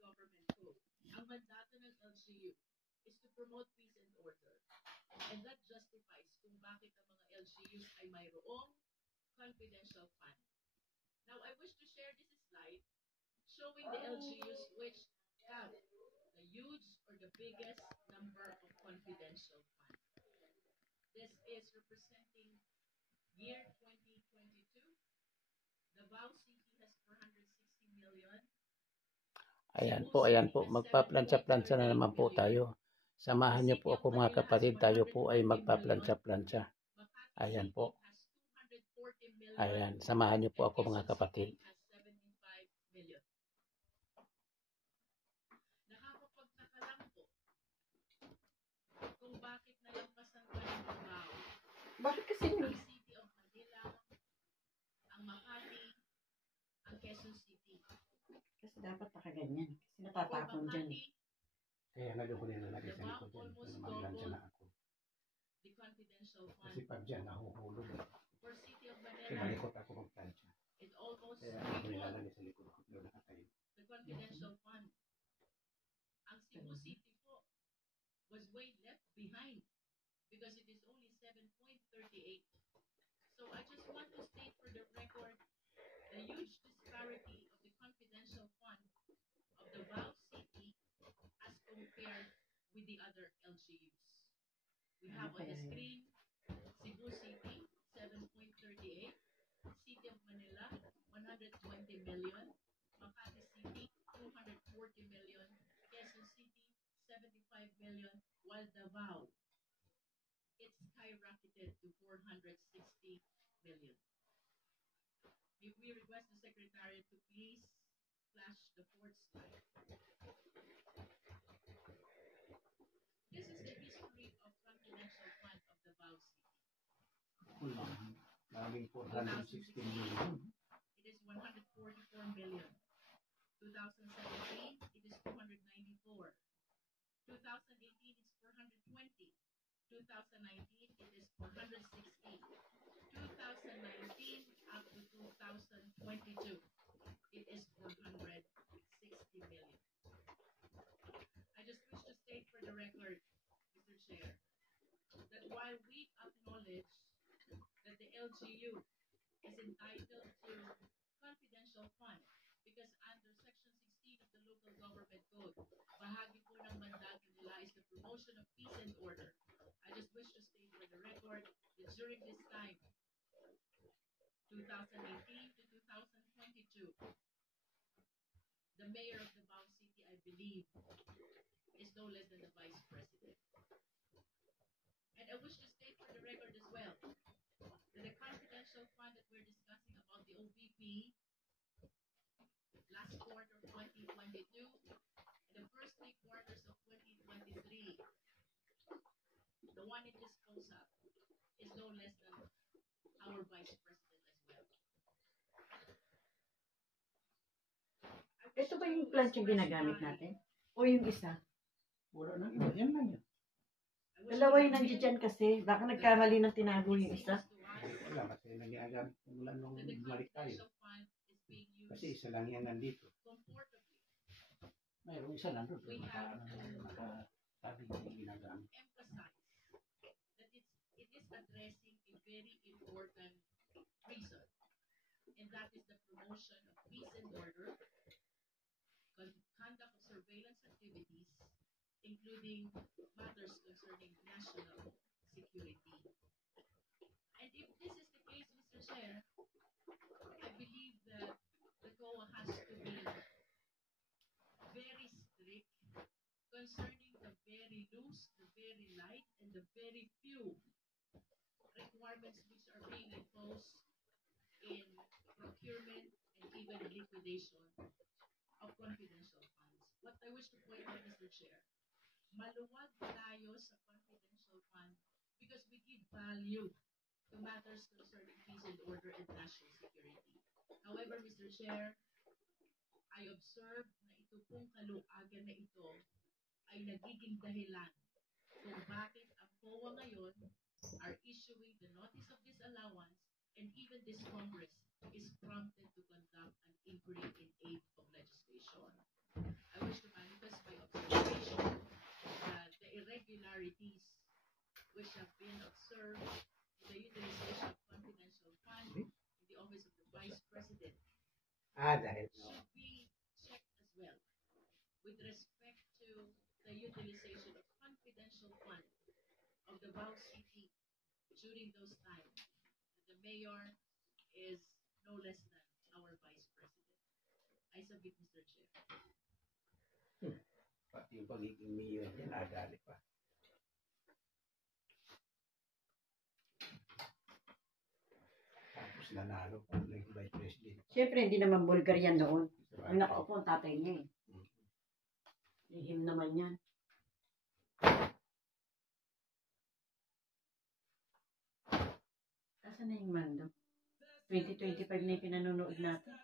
government code. Ang mandato ng LGU is to promote peace and order. And that justifies kung bakit ang mga LGUs ay mayroong confidential fund. Now, I wish to share this slide showing the LGUs which have the huge or the biggest number of confidential funds. This is representing year 2022. Davao City has 460 million. Ayan po, magpaplansya-plansya na naman po tayo. Samahan niyo po ako mga kapatid, tayo po ay magpaplansya-plansya. Ayan po. Ayan, samahan niyo po ako mga kapatid. Nakakapagtaka lang po kung bakit nalampasan pa ng Davao. Bakit kasi Ang City of Manila, ang Makati, ang Quezon City. Kasi dapat nakaganyan. Kasi natatapon dyan. Kaya nalihuli na lagi sa likod dyan. Maglansya na ako. The confidential fund. Kasi pag dyan, nahuhulog. For City of Kaya Manila, malikot ako magplansya. it almost Kaya ako tripled nilalagay sa likod ko. Nakatayo. the confidential fund. Ang Cebu City po was way left behind because it is only 7.38. So I just want to state for the record the huge disparity of the confidential fund of the Davao City as compared with the other LGUs. We have on the screen Cebu City, 7.38, City of Manila, 120 million, Makati City, 240 million, Quezon City, 75 million, while Davao, it skyrocketed to 460 million. If we request the Secretary to please flash the fourth slide. This is the history of confidential fund of Davao City. Laging 416 million. It is 144 million. 2017, it is 294. 2018, it's 420. 2019, it is 460. 2019 up to 2022, it is 460 million. I just wish to state for the record, Mr. Chair, that while we acknowledge that the LGU is entitled to confidential fund because under Section 16 of the Local Government Code, bahagi po ng mandato nila is the promotion of peace and order. I just wish to state for the record that during this time, 2018 to 2022, the mayor of Davao City, I believe, is no less than the vice president. And I wish to state for the record as well that the confidential fund that we're discussing about the OVP last quarter of 2022 and the first 3 quarters of 2023, the one it disposed of is no less than our vice president as well. Ito ba yung planchang ginagamit natin? O yung isa? Wala na iba. Yan lang yan. Dalawa yung nandiyan kasi. Baka nagkamali ng tinago yung isa. Wala kasi nag-iagamit mula nung bumalik tayo. Kasi isa lang yan nandito. Mayroong isa nandun. Nakatabi yung ginagamit. Emphasize that it is addressing a very important reason, and that is the promotion of peace and order, conduct of surveillance activities, including matters concerning national security. And if this is the case, Mr. Chair, I believe that the COA has to be very strict concerning the very loose, the very light, and the very few requirements which are being imposed in procurement and even liquidation of confidential funds. What I wish to point out, Mr. Chair, maluwag tayo sa confidential fund because we give value to matters concerning peace and order and national security. However, Mr. Chair, I observe na ito pong kaluagan na ito ay nagiging dahilan kung bakit ang COA ngayon are issuing the notice of disallowance and even this Congress is prompted to conduct an inquiry in aid of legislation. I wish irregularities which have been observed in the utilization of confidential fund in the office of the Vice President Dahil. should be checked as well with respect to the utilization of confidential fund of the Davao City during those times. The mayor is no less than our Vice President. I submit, Mr. Chair. Pati yung pagiging mayor niya, nadali pa. Tapos nanalo pa naging vice president. Siyempre, hindi naman Bulgar yan noon. Ang nakaupo ang tatay niya eh. Lihim naman yan. Asan na yung mando? 2025 na yung pinanonood natin.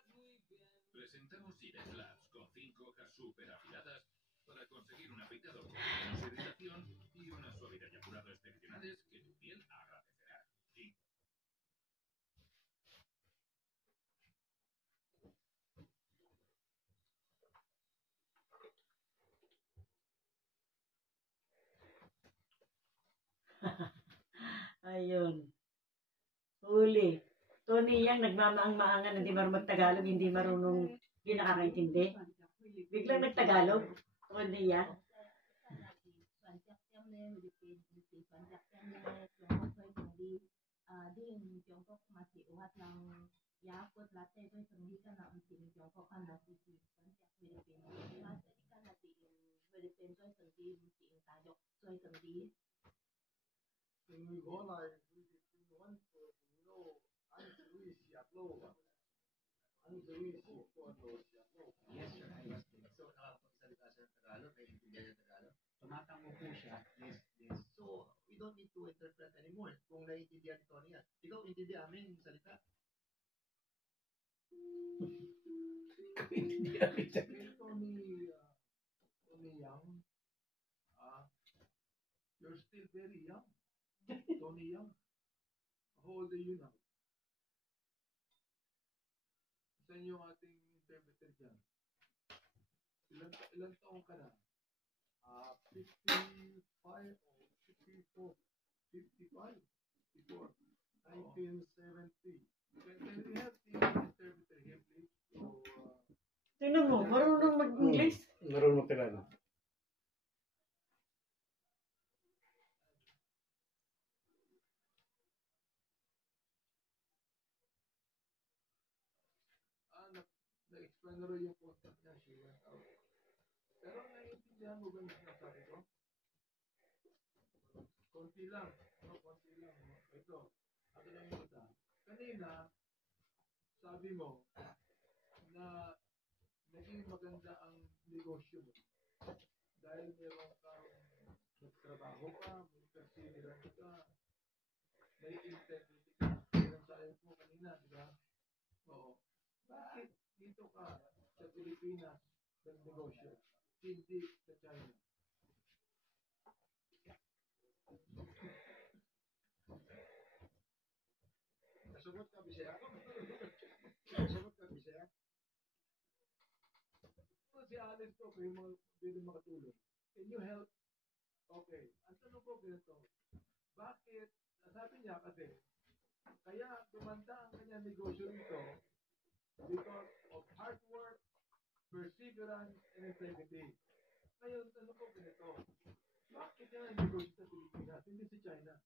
Presentamos Ida Labs con 5 hojas super afiladas para conseguir un afeitado con menos irritación y una suavidad y apurado excepcionales que tu piel agradecerá. Sí. Ayun. Huli. Tony Yang, nagmamaang-maangan, hindi marunong magtagalog, hindi marunong, hindi nakakaintindi. Biglang nagtagalog. Tony Yang. Din Tiongkok masih uhat ng yakot latte ito hindi ka na usin Tiongkok kan nasi Philippines masa ikan nasi Philippines so hindi musi ang tayo so hindi Yes, sir. I was there. So, nakapagsalita siya ng Tagalog, naiintindihan niya Tagalog. Tumatango po siya. Yes, yes. So, we don't need to interpret anymore. Kung naiintindihan ni Tony yan. Ikaw, intindihan amin yung salita. Intindihan amin yung salita. Tony Young, you're still very young. Tony Young, how old are you now? Saan yung ating interpreter dyan? Ilan taong ka na? 55 or 54? 54. 1970. Can we have the interpreter here, please? So, Tingnan mo, marunong mag-English. Marunong ka na. na-explain na rin yung contact niya. She went out. Pero naiintindihan mo ba yung sinasabi ko? Konti lang. No, konti lang. No? Ito. Ako lang yung isa. Kanina, sabi mo na naging maganda ang negosyo mo. Dahil meron kang nagtrabaho ka, may perseverance ka, may integrity ka. Yan ang science mo kanina, di ba? Oo. Bakit dito ka sa Pilipinas nagnegosyo, hindi sa China? Nasagot ka, Bisaya? Nasagot ka, Bisaya? Si Alice ko, pwede makatulong. Can you help? Okay. Ang tanong ko ganito, bakit, sabi niya kasi, kaya gumanda ang kanyang negosyo nito because of hard work, perseverance, and integrity. Ngayon, tanong ko ganito, bakit yan ang negosyo sa Pilipinas, hindi si China?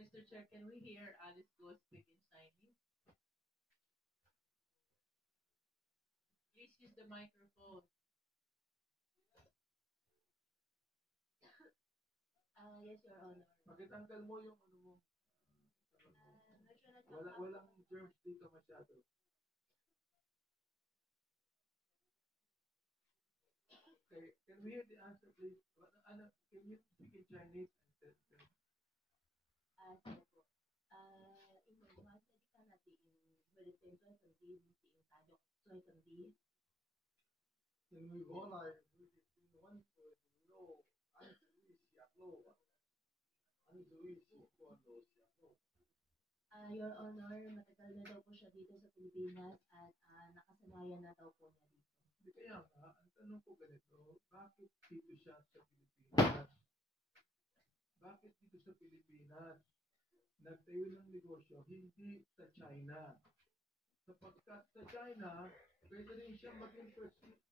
Mr. Chair, can we hear Alice Go speak in Chinese? Please use the microphone. yes your honor Pakitanggal mo yung ano mo. Walang germs dito masyado. Okay, can we hear the answer, please? Ano, can you speak in Chinese? sige po ingon masa di ka natin Philippines so hindi musi ang tayo so hindi Then we go live. negosyo mo. Your Honor, matagal na daw po siya dito sa Pilipinas at nakasanayan na daw po niya dito. Hindi kaya nga, ang tanong ko ganito, bakit dito siya sa Pilipinas? Bakit dito sa Pilipinas? Nagtayo ng negosyo, hindi sa China. Sapagkat sa China, pwede rin siya maging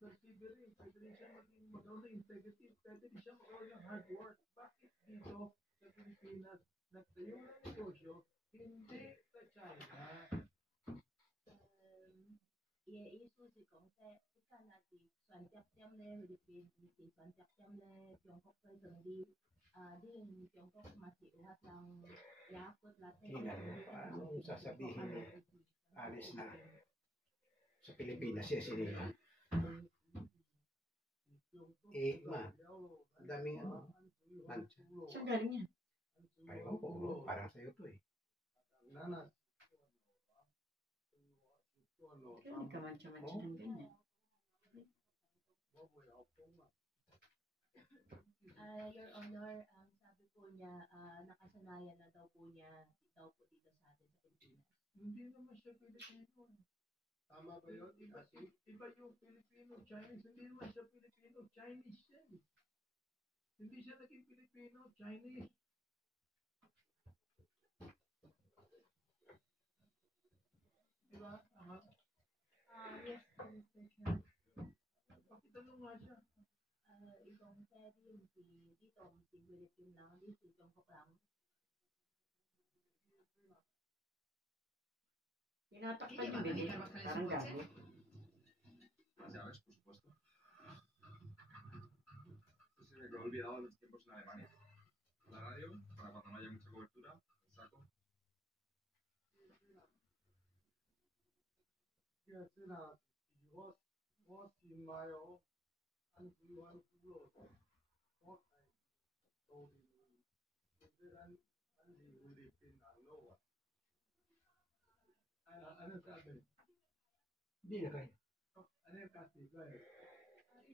persevering, pwede rin siya maging magkaroon ng integrity, pwede rin siya magkaroon ng hard work. Bakit dito sa Pilipinas, nagtayo ng negosyo, hindi sa China? 也意思是讲说，即间也是选择点咧菲律宾，伊是选擇點咧中國做生意。啲中國嘛是有法通yakot latte. Tingnan mo, paano sasabihin mo, alis na sa Pilipinas siya sinila. Eh, ang daming mancha. Saan galing yan? Ayaw ko, parang sa'yo to eh. Kaya ka mancha-mancha ng ganyan. Your Honor, sabi po niya, nakasanayan na daw po niya dito sa atin sa Pilipinas. Hindi naman siya Pilipino. Tama ba yun? Iba yung Filipino-Chinese. Hindi naman siya Filipino-Chinese siya. Hindi siya naging Filipino-Chinese. Diba? Tama? Yes, Mr. Chair. Pakitanong nga siya. Ibang pwede si dito, si Philippine lang, di si Jungkook lang. Tinatakpan yung bibig. Parang gago. ¿Sabes? Por supuesto. Esto se me quedó olvidado de los tiempos en Alemania. La radio, para cuando no haya mucha cobertura, el saco. Kaya sila, was in my own, and we want to go. What I told him, and he will live in Aloha. Ano sabi? Hindi na kayo. Ano yung kasi ko eh?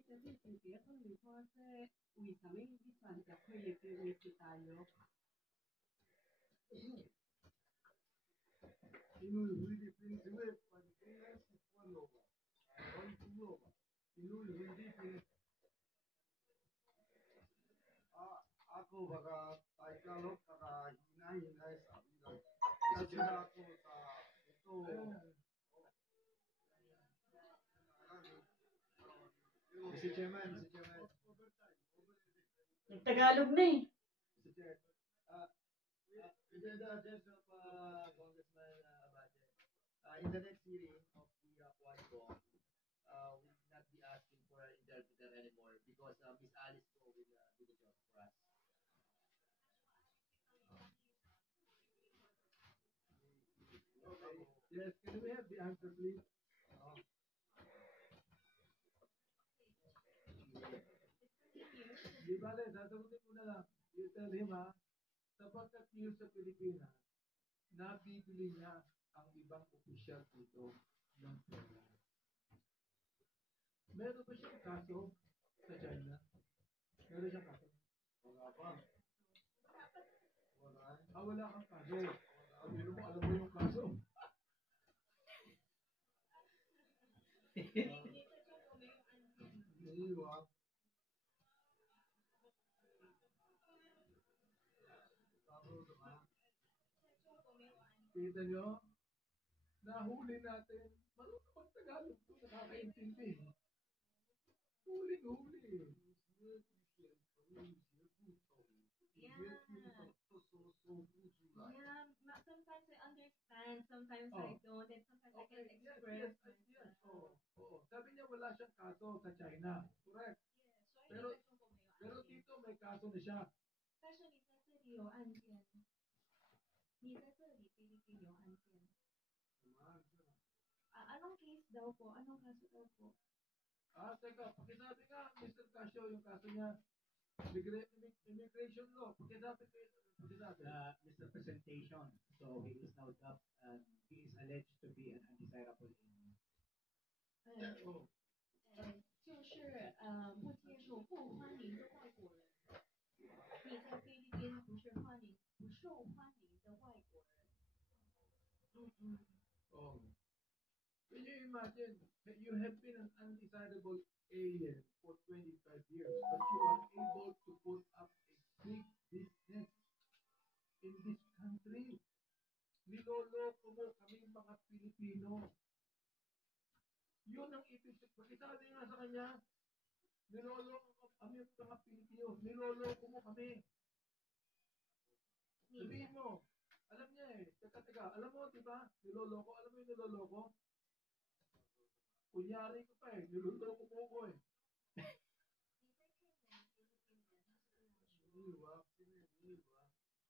这是直接问你说是为什么你选择菲律宾为是大陆？ Inuy Philippine siwe Pilipinas Aloha. Ang Aloha. Inuy Philippine. Ako baka Tagalog baka hinay-hinay sabi lang. Kasi ako sa ito. Mr. Chairman. Nagtagalog na eh. Mr. Chair, with the address of Congressman Abate, in the next hearing of the Quadcom, we will not be asking for an interpreter anymore because Miss Alice Go will do the job for us. Okay. Yes, can we have the answer, please? Di bale, sasagutin ko na lang. You tell him sapagkat here sa Pilipinas, nabibili niya ang ibang opisyal dito ng pera. Meron ba siyang kaso sa China? Meron siyang kaso? Wala pa. Wala. Wala kang kaso. Alam mo yung kaso. Naiiwa. Kita nyo? Nahuli natin. Marunong mag-Tagalog to, nakakaintindi. Huli. Yeah, sometimes I understand, sometimes I don't, and sometimes I can Yes. express. Oo. Sabi niya wala siyang kaso sa China. Correct. Pero dito may kaso na siya. 但是你在这里有案件，你在这里菲律宾有案件。Anong case daw po? Anong kaso daw po? Teka, pakisabi nga, Mr. Casio, yung kaso niya, immigration law, pakisabi. Misrepresentation. So he is now dubbed and he is alleged to be an undesirable alien. 就是不接受不欢迎的外国人。你在菲律宾不受欢迎的外国人。 Oh. Can you imagine that you have been an undesirable alien for 25 years, but you are able to put up a big business in this country? Niloloko mo kami mga Pilipino. Yun ang ibig sabihin. Isabi nga sa kanya, niloloko kami mga Pilipino. Niloloko mo kami. Sabihin mo, alam niya eh. Teka, alam mo, di ba? Niloloko. Alam mo yung niloloko? Kunyari ko pa eh. Niloloko mo ko eh.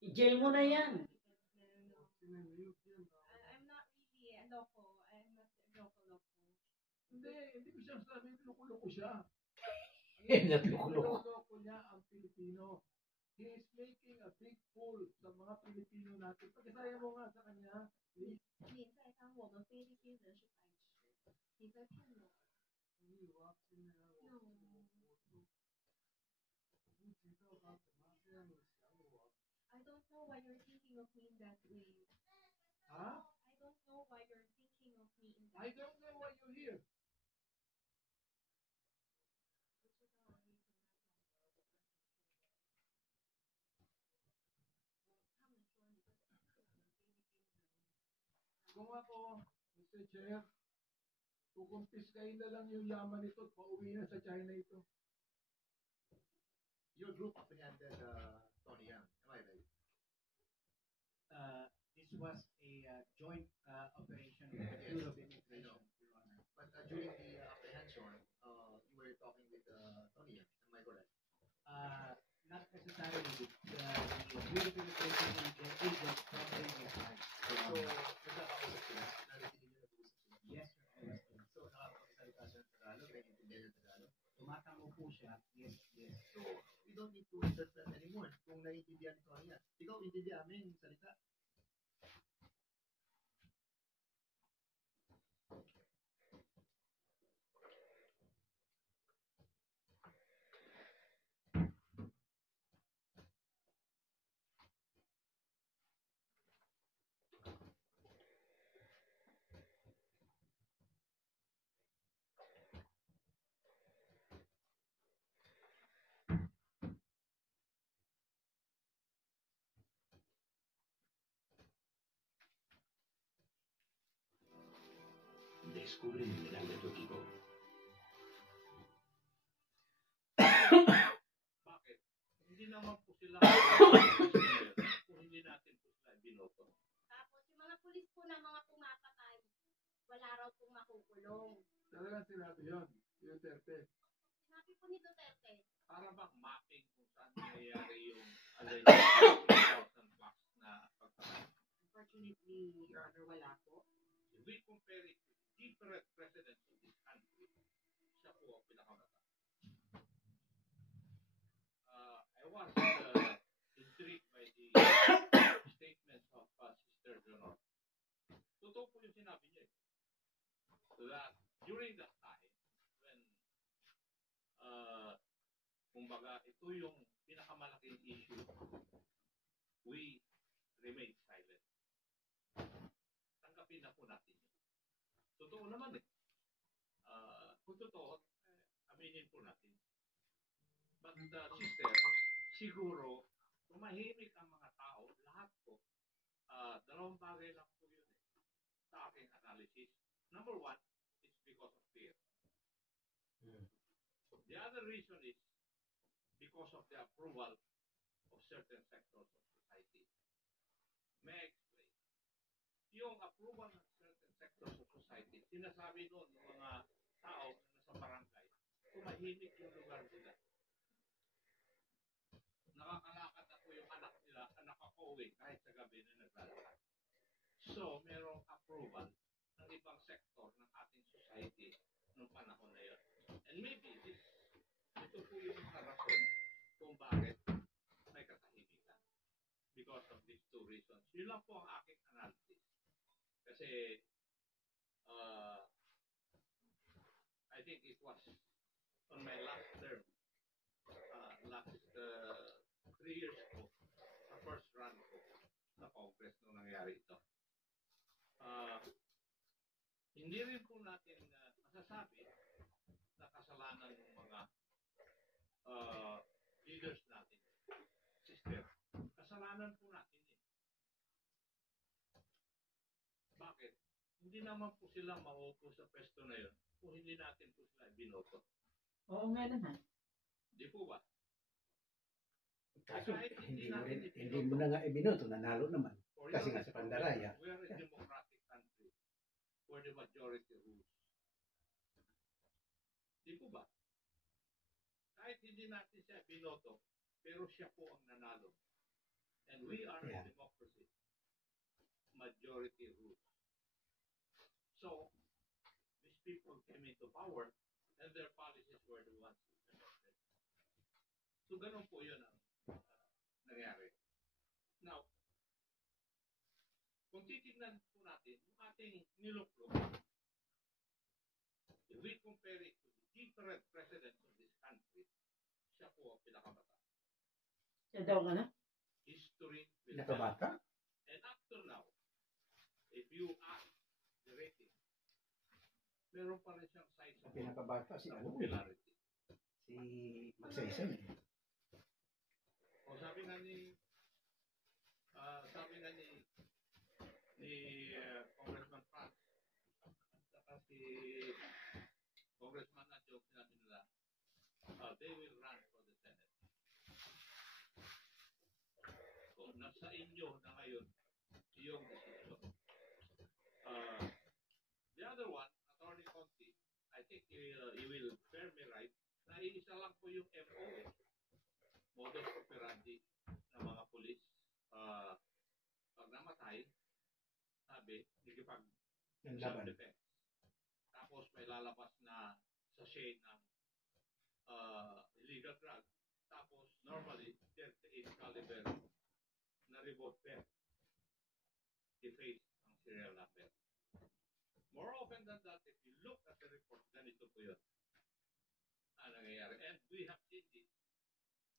I-jail mo na yan. I'm not really a loco. I'm not loco. Hindi ko siya sabi, loko-loko siya. Nagloko-loko. Niloloko niya ang Pilipino. He is making a big fool sa mga Pilipino natin. Pagkasaya mo nga sa kanya, please. 你在当我们菲律宾人是白痴，你在骗我。I don't know why you're thinking of me in that way. Huh? I don't know why you're thinking of me in that I don't know why you're here. 不知道为什么要讲他们说你在欺骗我们菲律宾人。 Kung ako, Mr. Chair, kukumpiskain na lang yung yaman nito at pauwi na sa China ito. Your group apprehended Tony Yang, am I right? This was a joint operation with the Bureau of Immigration, Your Honor. But during the apprehension, you were talking with Tony Yang, am I correct? Not necessarily. The Bureau of Immigration agent probably my side. So, nagkakausap sila? Narinig niyo nag-uusap sila? Yes, sir. I was there. So, nakakapagsalita siya ng Tagalog, naiintindihan niya ng Tagalog? Tumatango po siya. Yes, yes. So, we don't need to interpret anymore kung naiintindihan ni Tony Yang. Ikaw, intindihan amin yung salita. Descubre el mineral de tu equipo. Bakit? Hindi naman po sila kung hindi natin po sila binoto. Tapos yung mga pulis po na mga pumapatay, wala raw pong makukulong. Talagang sinabi yun, Duterte. Sinabi po ni Duterte. Para bang mapping kung saan nangyayari yung alleged 1,000 bucks na pagpatay. Unfortunately, Your Honor, wala po. If we compare it to different presidents of this country, siya po ang pinakamata. I was intrigued by the statements of Sister Leonor. Totoo po yung sinabi niya. That during that time, when kumbaga, ito yung pinakamalaking issue, we remained silent. Tanggapin na po natin yun. Totoo naman eh. Kung totoo, aminin po natin. But sister, siguro, tumahimik ang mga tao, lahat po, dalawang bagay lang po yun eh, sa aking analysis. Number one, it's because of fear. The other reason is because of the approval of certain sectors of society. May I explain? Yung approval ng certain sectors of society, sinasabi noon ng mga tao na nasa barangay, tumahimik yung lugar nila. Nakakalakad na po yung anak nila, nakaka-uwi kahit sa gabi na naglalakad. So, merong approval ng ibang sektor ng ating society noong panahon na yun. And maybe ito po yung mga rason kung bakit may katahimikan. Because of these two reasons. Yun lang po ang aking analysis. Kasi, I think it was on my last term, last 3 years ago, sa first run ko, sa Congress nung nangyari ito. Hindi rin po natin masasabi na kasalanan ng mga leaders natin. Sister, kasalanan po natin eh. Bakit? Hindi naman po sila maupo sa pwesto na yun kung hindi natin po sila binoto. Oo nga naman. Di po ba? Kaso, hindi mo na nga ibinoto, nanalo naman. Kasi nga sa Pandaraya. We are a democratic country where the majority rules. Di po ba? Kahit hindi natin siya binoto, pero siya po ang nanalo. And we are a democracy. Majority rules. So, these people came into power and their policies were the ones implemented. So, ganun po yun ang nangyari. Now, kung titignan po natin yung ating niluklok, if we compare it to the different presidents of this country, siya po ang pinakamata. Siya daw ka na? History will Pinakabata? And up to now, if you ask the rating, meron pa rin siyang size of Pinakabata si ano? popularity. Si Magsaysay. O sabi nga ni Congressman Franz saka si Congressman Adjo, sinabi nila they will run for the Senate. So nasa inyo na ngayon yung decision. The other one, Attorney Conti, I think you will bear me right na iisa lang po yung MOA, modus operandi ng mga polis. Pag namatay, sabi, nagipag self-defense. Tapos may lalabas na sachet ng illegal drug. Tapos normally, 38 caliber na revolver. Deface ang serial number. More often than that, if you look at the report, ganito po yun ang nangyayari. And we have seen this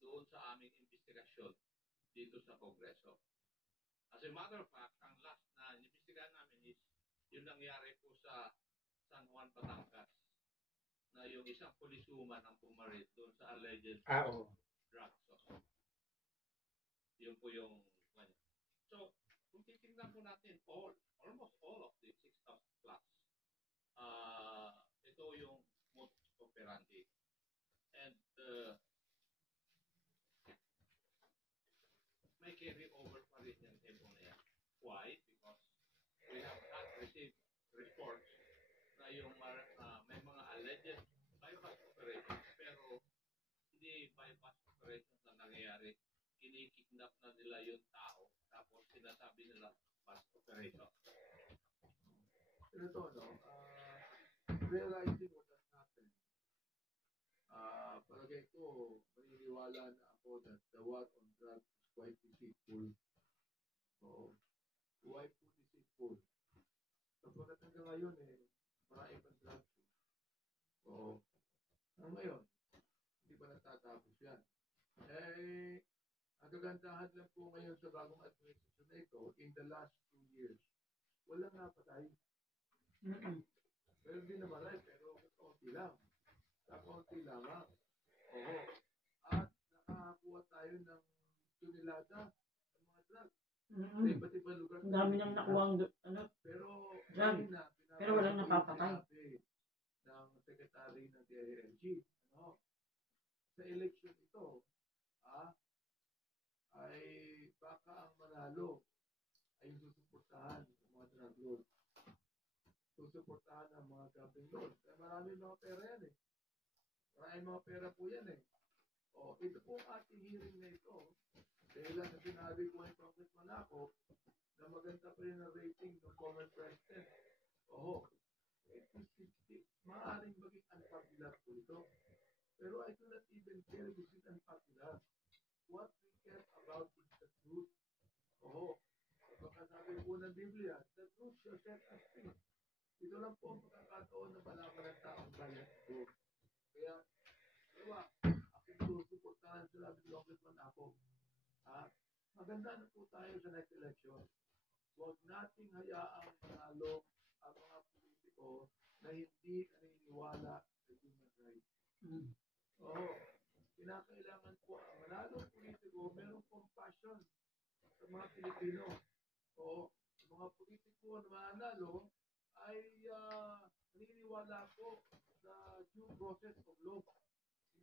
doon sa aming investigasyon dito sa Kongreso. As a matter of fact, ang last na investigahan namin is yung nangyari po sa San Juan, Batangas, na yung isang polisuman ang pumaril doon sa alleged drug source. Yun po yung so, kung titignan po natin almost all of the 6,000 plus, ito yung modus operandi. And may carry over pa rin yung tempo na yan. Why? Because we have not received reports na yung may mga alleged bypass operations, pero hindi bypass operations na nangyayari. Kinikidnap na nila yung tao, tapos sinasabi nila mass operation. Ito, realizing what has happened, palagay ko, maniniwala na ako that the war on drugs is quite deceitful. So, why po deceitful? Kapag hanggang ngayon, marami pang drugs. So, ngayon, hindi pa natatapos yan. Ang kagandahan lang po ngayon sa bagong administration na ito, in the last 2 years, walang napatay. Pero hindi naman pero kaunti lang. Kaunti lamang. Oo. At nakakuha tayo ng tunilada ng mga drugs. Sa iba't ibang lugar. Ang dami nang nakuha pero drug. Pero walang napapatay. Ng Secretary ng DILG. Sa election ito, ay baka ang manalo ay susuportahan ng mga drug lords. Susuportahan ng mga gambling lords. Kaya marami mga pera yan Marami mga pera po yan ito po ang ating hearing na ito. Dahil lang na sinabi ko ng Congressman ako na maganda pa rin ang rating ng former president. Maaaring maging unpopular po ito. Pero I do not even care if it is unpopular. What we care about is the truth. Pagkakasabi po ng Biblia, the truth shall set us free. Ito lang po ang pagkakataon na malaman ng taong bayan ito. Kaya, aking susuportahan sila ng Congressman ako. maganda na po tayo sa next election. Huwag nating hayaang manalo ang mga politiko na hindi naniniwala sa human rights. Oo. Kinakailangan po ang manalong politiko merong compassion sa mga Pilipino. O mga politiko na manalo ay naniniwala po sa due process of law.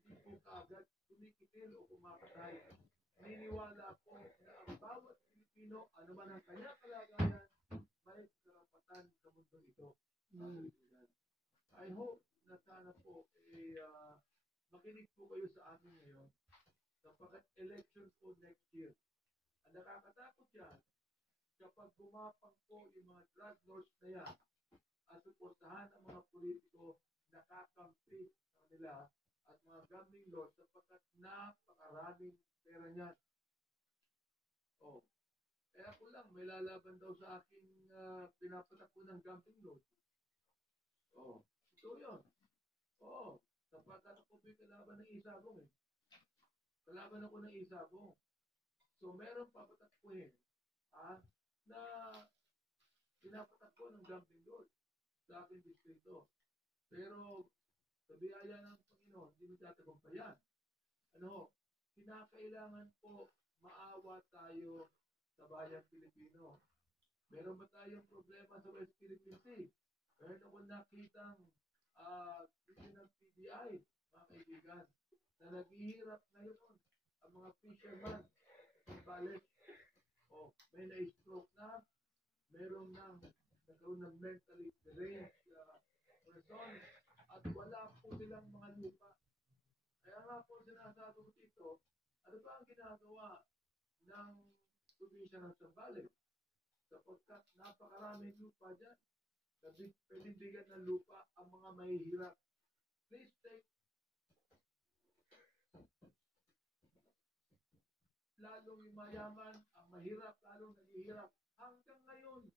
Hindi po kaagad kumikitil o kumapatay. Naniniwala po na ang bawat Pilipino, ano man ang kanyang kalagayan, may karapatan sa mundo ito. I hope na sana po makinig po kayo sa amin ngayon sapagkat election po next year. Ang nakakatakot yan, kapag gumapang po yung mga drug lords na yan at suportahan ang mga politiko nakakampi sa kanila at mga gambling lords sapagkat napakaraming pera niyan. Oh. Eh ako lang, may lalaban daw sa aking pinapatakbo ng gambling lords. Oh. So yun. Oo. Sapagkat ako po'y kalaban ng isabong eh. Kalaban ako ng isabong. So meron papatakbuhin na pinapatakbo ng gambling lord sa aking distrito. Pero sa biyaya ng Panginoon, hindi mo tatagumpayan. Ano, kinakailangan po maawa tayo sa bayang Pilipino. Meron ba tayong problema sa West Philippine Sea? Meron akong nakitang ng PBI, mga kaibigan, na naghihirap ngayon ang mga fisherman sa Bales. O, may na-stroke na, meron nang nagkaroon ng mentally deranged person at wala po silang mga lupa. Kaya nga po sinasabi ko dito, ano ba ang ginagawa ng probinsya ng Zambales? Sapagkat napakaraming lupa dyan, pwedeng bigyan ng lupa ang mga mahihirap. Please take lalong yung mayaman, ang mahirap, lalong naghihirap. Hanggang ngayon,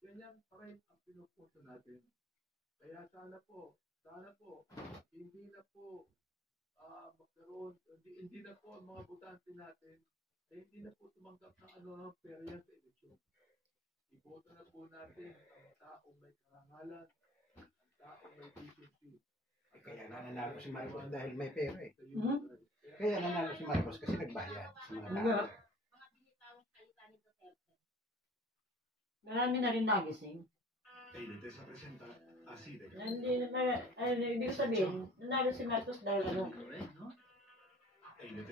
ganyan pa rin ang pinupunto natin. Kaya sana po, hindi na po magkaroon, hindi na po ang mga butante natin, hindi na po tumanggap ng ng perya sa eleksyon. Iboto na po natin ang taong may karangalan, ang taong may decency. Kaya nanalo si Marcos dahil may pera eh. Kaya nanalo si Marcos kasi nagbayad sa mga tao. Mga binitawang salita ni Duterte. Marami na rin nagising. EIDT se presenta así de Ibig sabihin, nanalo si Marcos dahil ano, EIDT,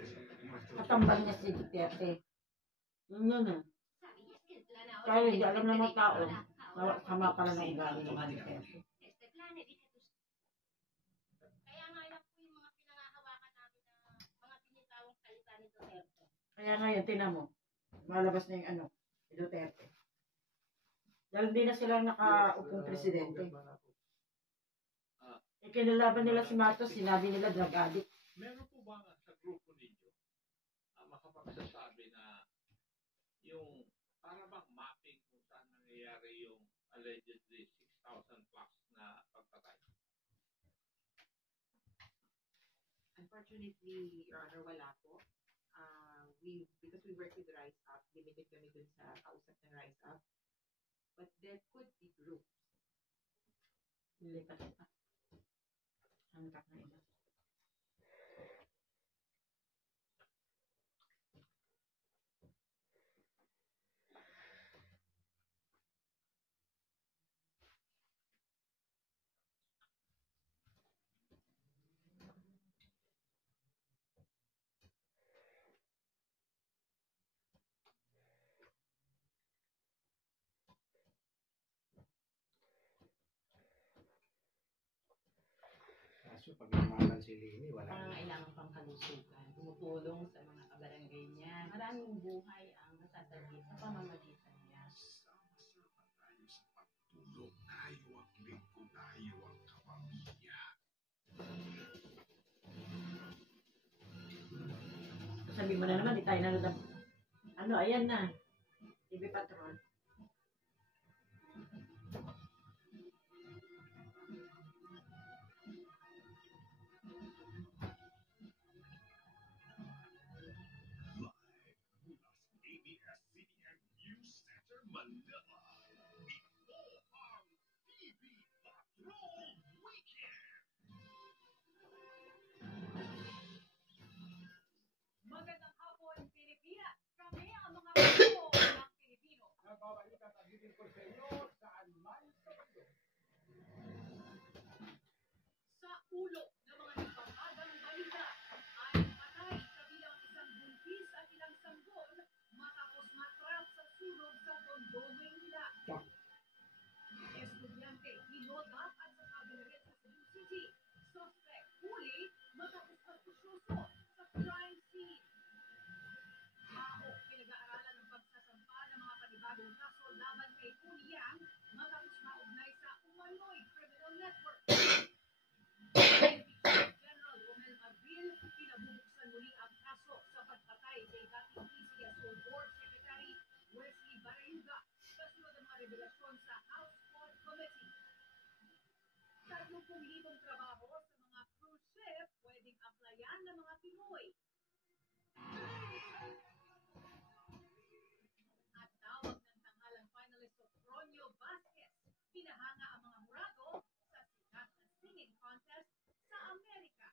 katambal niya si Duterte. Yun na. Kaya hindi alam ng mga tao, sama pala ng ugali ng Duterte. Kaya nga yan po yung mga pinangahawakan namin na mga binitawang salita ni Duterte. Kaya ngayon, tinan mo, malabas na yung Duterte. Dahil hindi na sila nakaupong presidente. Kinalaban nila si Marcos, sinabi nila drug addict. Meron po ba sa grupo ninyo makapagsasabi na yung para bang mapping kung saan nangyayari yung allegedly 6,000 plus na pagpatay? Unfortunately, Your Honor, wala po. Because we work with Rise Up, limited kami dun sa kausap ng Rise Up. But there could be groups. Lilipat pa. Hantak na iba. Kaso pag lumaban si Lini, wala na. Pangangailangan pang kalusugan. Tumutulong sa mga kabarangay niya. Maraming buhay ang nasasagip sa pamamagitan niya. Sama-sama tayo sa pagtulong. Tayo ang lingkod, tayo ang kapamilya. Sabi mo na naman, di tayo nanood. Ayan na. TV Patrol. Pinahanga ang mga hurado sa sikat na singing contest sa Amerika.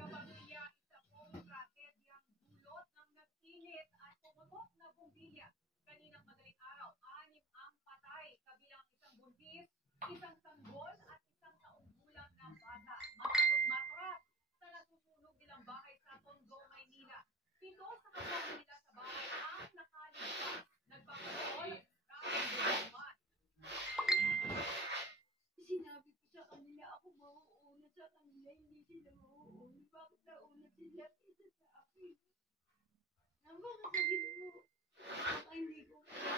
Kapamilya, isa pong tragedyang dulot ng nag-init at pumutok na bumbilya. Kaninang madaling araw, 6 ang patay, kabilang isang buntis, isang sanggol at isang taong gulang na bata. Matapos matras sa nasusunog nilang bahay sa Tondo, Maynila. 7 sa kasama nila sa bahay ang nakaligtas. Nagpapatol ang naman. Sinabi ko sa kanila ako mauuna sa kanila, hindi sila mauuna. Bakit nauna sila isa sa akin? Napakasakit mo. Baka hindi ko kaya.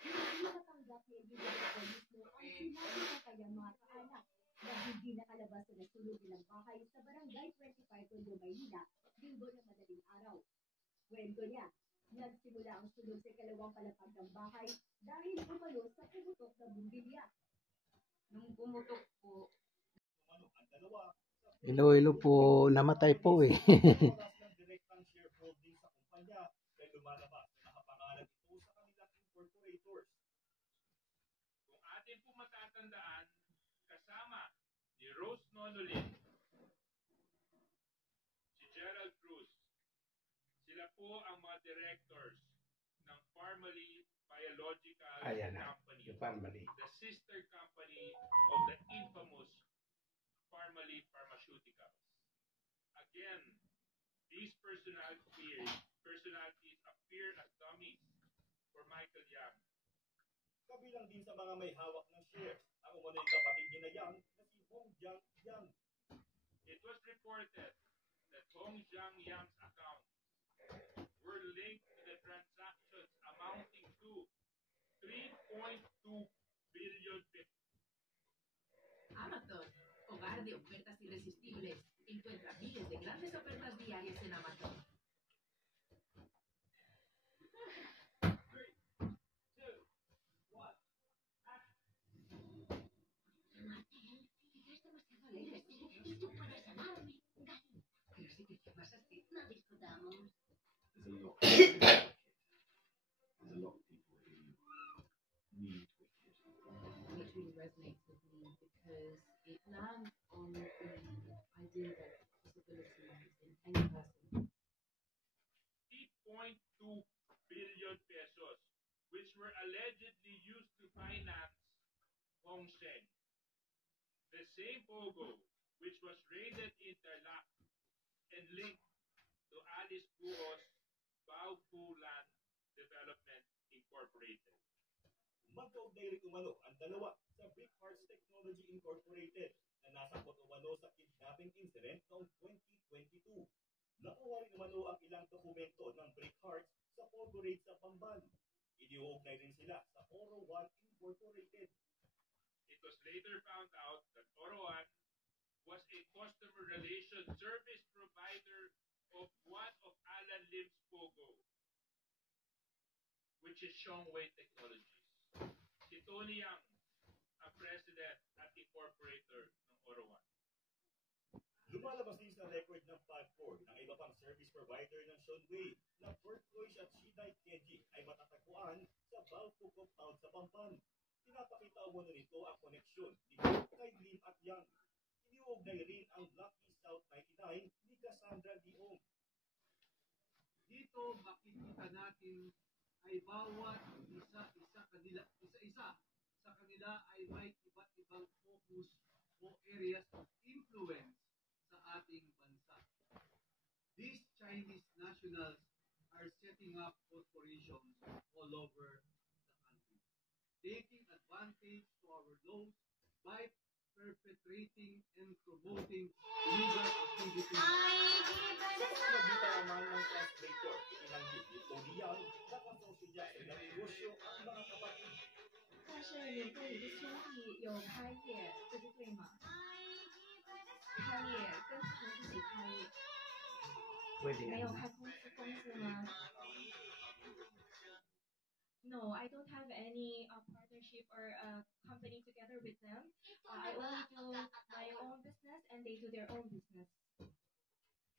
Hindi nakatanggap ni Individual mismo ang sinabi ng kanyang mga kaanak na hindi nakalabas sa nasunog nilang bahay sa Barangay 25 Tondo, Maynila, linggo ng madaling araw. Kwento niya, nagsimula ang sunog sa ikalawang palapag ng bahay dahil umalo sa pumutok ng bumbilya. Nung pumutok po, Iloilo po, namatay po eh. direktang shareholding sa kumpanya ay lumalabas na nakapangalan ito sa kanilang incorporators. Kung atin po matatandaan, kasama ni Rose Nonolin, si Gerald Cruz, sila po ang mga directors ng Pharmaly Biological Ayan na, Company, yung family. the sister company of the infamous Pharmaly Pharmaceuticals. Again, these personalities appear as dummies for Michael Yang. Kabilang din sa mga may hawak ng shares, ang umano'y kapatid ni na Yang na si Hong Jiang Yang. It was reported that Hong Jiang Yang's accounts were linked to the transactions amounting to 3.2 billion pesos. Amazon, hogar de ofertas irresistibles. Encuentra miles de grandes ofertas diarias en Amazon. Esto puede sanarme. Pero si te pasaste, no discutamos. There's a lot of people who need Wicked. Which really resonates with me because it lands on the idea that possibility is in any person. 3.2 billion pesos, which were allegedly used to finance Hong Sheng. The same Pogo, which was raided in Tarlac and linked to Alice Guo's Baofu Land Development Incorporated. Magkaugnay rin umano ang dalawa sa Big Hearts Technology Incorporated na nasangkot umano sa kidnapping incident noong 2022. Nakuha rin umano ang ilang dokumento ng Big Hearts sa Pogo raid sa Pamban. Iniuugnay rin sila sa Oro One Incorporated. It was later found out that Oroan was a customer relation service provider of one of Alan Lim's Pogo, which is Shongwei Technologies. Si Tony Yang, ang president at incorporator ng Oroan. Lumalabas din sa record ng PAG4 ng iba pang service provider ng Shonway na Bertlois at Shidai Keji ay matatagpuan sa Baofu compound sa Pampan. Pinapakita umano nito ang koneksyon ni kay Lim at Yang. Iniuugnay rin ang Lucky South 99 ni Cassandra Diong. Dito makikita natin ay bawat isa-isa sa kanila ay may iba't ibang focus o areas of influence sa ating bansa. These Chinese nationals are setting up corporations all over the country, taking advantage to our laws by perpetrating and promoting illegal activities. Sa pamamagitan naman ng translator, itinanggit ni Tony Yang na kasosyo sa ilang negosyo ang mga kapatid. 但是你跟你的兄弟有开业，这是对吗？开业跟他们一起开业，没有开公司吗？No, I don't have any partnership or company together with them. I only do my own business and they do their own business.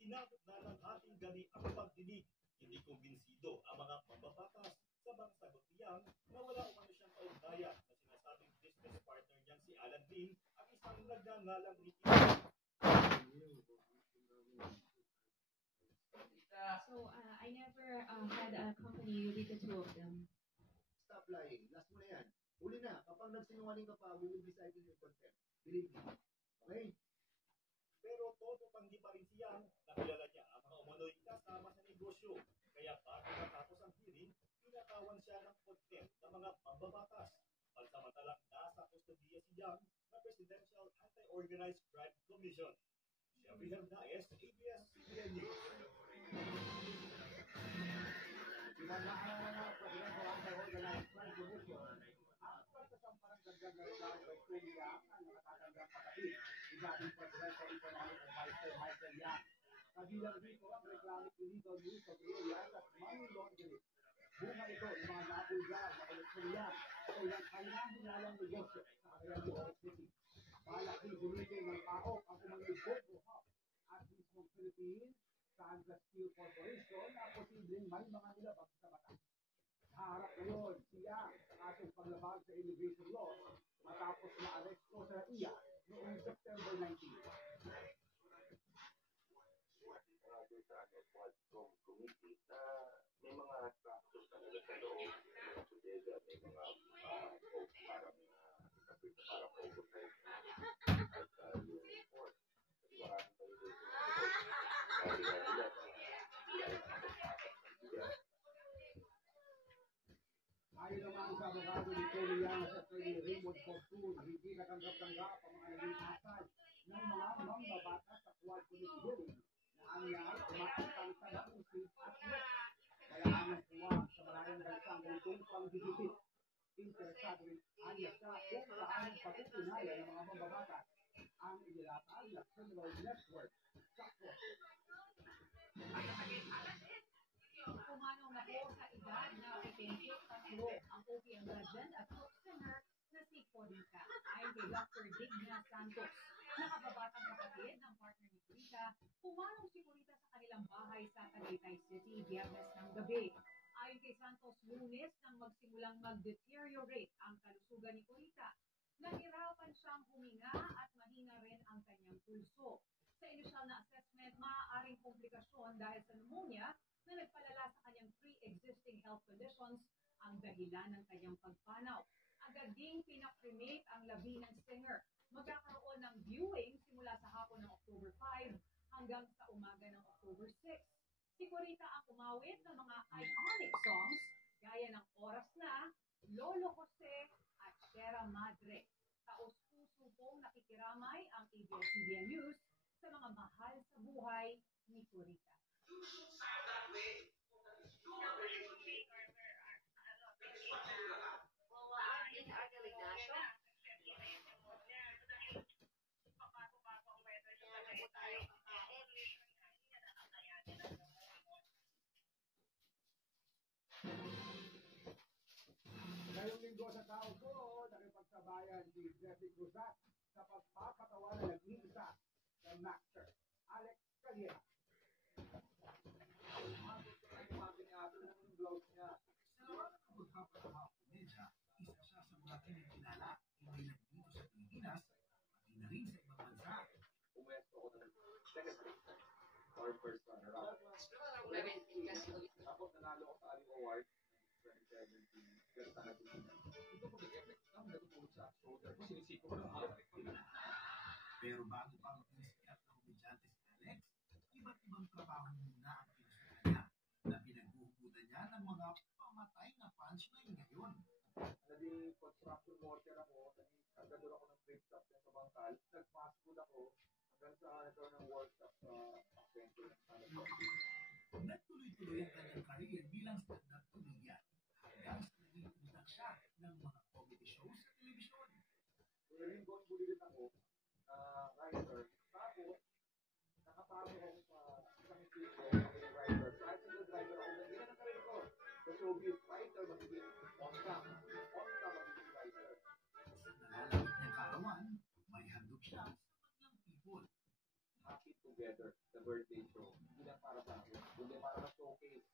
Inabot na ng ating gani ang pagdinig. Hindi kumbinsido ang mga mambabatas Sabang sagot niyang na wala umano siyang kaugnayan na sinasabing business partner niyang si Alan Ling ang isang nagngangalang Ricky. So I never had a company with the two of them. Stop lying. Last mo na yan. Huli na. Kapag nagsinungaling ka pa, we will be citing your contempt. Believe me. Okay? Pero todo tanggi pa rin siyang nakilala niya ang mga umano'y kasama sa negosyo. Kaya bago matapos ang hearing, pinatawan siya ng contempt ng mga mambabatas. Pansamantalang nasa kustodiya si Yang na Presidential Anti-Organized Crime Commission. Siyempre Hernandez, ABS-CBN News. Kabilang dito ang reclaiming illegal use of alias at money laundering. Bunga ito ng mga napulgar na elektroniya sa ilang kanyang hinalang negosyo sa Cagayan de City. Balak din gunitin ng PAOK ang umano'y Bogo Hub at mismong Philippines Sandra Steel Corporation na posibleng may mga nilabag sa batas. Naharap ngayon siya sa kasong paglabag sa immigration law matapos na-aresto sa iya noong September 19. Committee na may mga factors na nila sa loob. Together, may mga parang oversight at yung report. Kasi maraming ayon naman sa abogado ni Tony Yang sa Attorney Raymond Fortune, hindi natanggap-tanggap ang mga naging asal ng mga mambabatas sa Quad Committee hearing na anyay umaatang sa nausig at net. Kaya anong puwag sa maraming bansang ganitong pang-digitip. Interesado rin anya siya kung paanong patutunayan ng mga mambabatas ang inilatag na criminal network sa korte. Pumanong na po sa edad na 73 ang OPM legend at folk singer na si Corita. Ayon kay Dr. Digna Santos, nakababatang kapatid ng partner ni Corita, pumanong si Corita sa kanilang bahay sa Tagaytay City, Biyernes ng gabi. Ayon kay Santos, Lunes nang magsimulang mag-deteriorate ang kalusugan ni Corita. Nahirapan siyang huminga at mahina rin ang kanyang pulso. Sa inisyal na assessment, maaaring komplikasyon dahil sa pneumonia na nagpalala sa kanyang pre-existing health conditions ang dahilan ng kanyang pagpanaw. Agad ding pinakremate ang labi ng singer. Magkakaroon ng viewing simula sa hapon ng October 5 hanggang sa umaga ng October 6. Si Corita ang umawit ng mga iconic songs gaya ng Oras Na, Lolo Jose at Sierra Madre. Taos-puso pong nakikiramay ang ABS-CBN News sa mga mahal sa buhay ni Corita. Ngayong linggo sa tao ko, nakipagsabayan si Jeffrey Cruzat sa pagpapatawa na nag-iisa ng Master Alex Calleja. Umabot ko ang pagkinato ng blouse niya. Sa lawan ng pagpapatawa komedya, isa siya sa mga kinikilala hindi lang dito sa Pilipinas, pati na rin sa ibang bansa. Pumesto ako ng second place or first runner-up. Tapos nanalo ko sa Aling Award 2017. Pero sana ito ko mag-effect lang, natutulog sa shoulder ko, sinisiko ko ng mga Pero bago pa maging sikat na komedyante si Alex, iba't ibang trabaho muna ang pinusukan niya na pinaghuhugutan niya ng mga pamatay na punchline ngayon. Naging construction worker ako, naging kagdador ako ng trade shop sa Bangkal, nag-fast food ako, hanggang sa nagkaroon ng workshop sa Accenture ng Canada. Nagtuloy-tuloy ang kanyang career bilang stand-up comedian hanggang sa naging utak siya ng mga comedy shows sa telebisyon. Ngayon ko, bulilit ako, writer. Tapos, nakapasok ako sa isang studio, maging writer. Kahit single driver ako, naging na karin ko. Sa showbiz, writer, magiging on-cam. On-cam, magiging writer. Sa nalalapit niyang kaarawan, may handog siya sa Madlang People. Happy Together, the birthday show. Hindi lang para sa akin, kundi para ma-showcase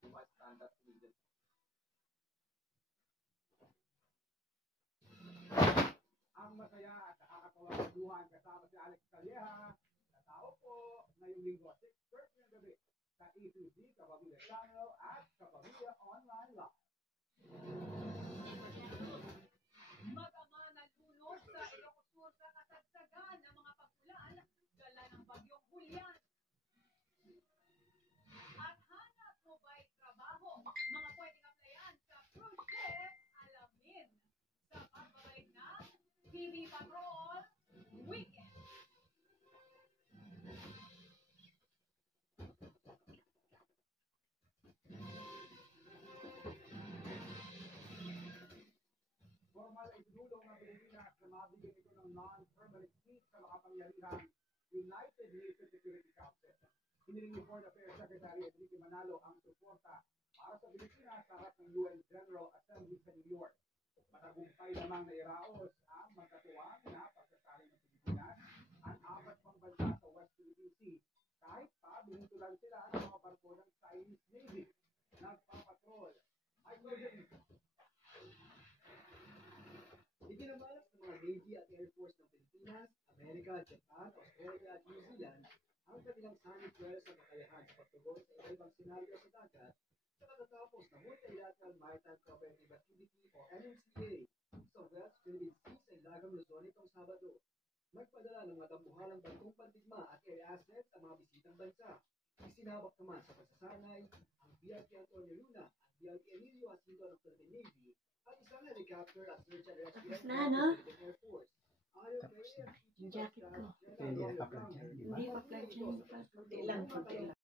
yung mga stand-up comedians. kwentuhan kasama si Alex Calleja na tao po ngayong linggo 6:30 ng gabi sa E2D Kapamilya Channel at Kapamilya Online Live. Mag-ama na lunos sa Ilocos Sur sa kasagsagan ng mga pagulan dala ng bagyong Julian. At hanap mo ba'y trabaho? Mga pwedeng applyan sa cruise ship, alamin sa pagbabalik ng TV Patrol Weekend. Formal ay tinulong ng Pilipinas na mabigyan ito ng non-permanent seat sa makapangyarihang United Nations Security Council. Hiniling ni Foreign Affairs Secretary Enrique Manalo ang suporta para sa Pilipinas sa harap ng UN General Assembly sa New York. Matagumpay namang nairaos ang magkatuwang na pagsasali ng Pilipinas at 4 pang bansa sa West Philippine Sea kahit pa binintulan sila ng mga barko ng Chinese Navy. Nagpapatrol. Ay, Itinamalas ng mga Navy at Air Force ng Pilipinas, Amerika, Japan, Australia at New Zealand ang kanilang sanib sa kakayahan sa pagtugon sa iba-ibang senaryo sa dagat sa katatapos ng Multilateral Maritime Cooperative Activity o MMCA sa West Philippine Sea sa Ilagang Luzon itong Sabado. Nagpadala ng mga dambuhalang bangkong pandigma at air assets ang mga bisitang bansa. Isinabak naman sa pagsasanay ang BRP Antonio Luna at BRP Emilio Jacinto ng Philippine Navy at isang helicopter at search and rescue Tapos na, no? Air Force. Ayon kay Yung jacket ko. Hindi nakaplantya, di ba? Hindi pa plancha. Kunti lang.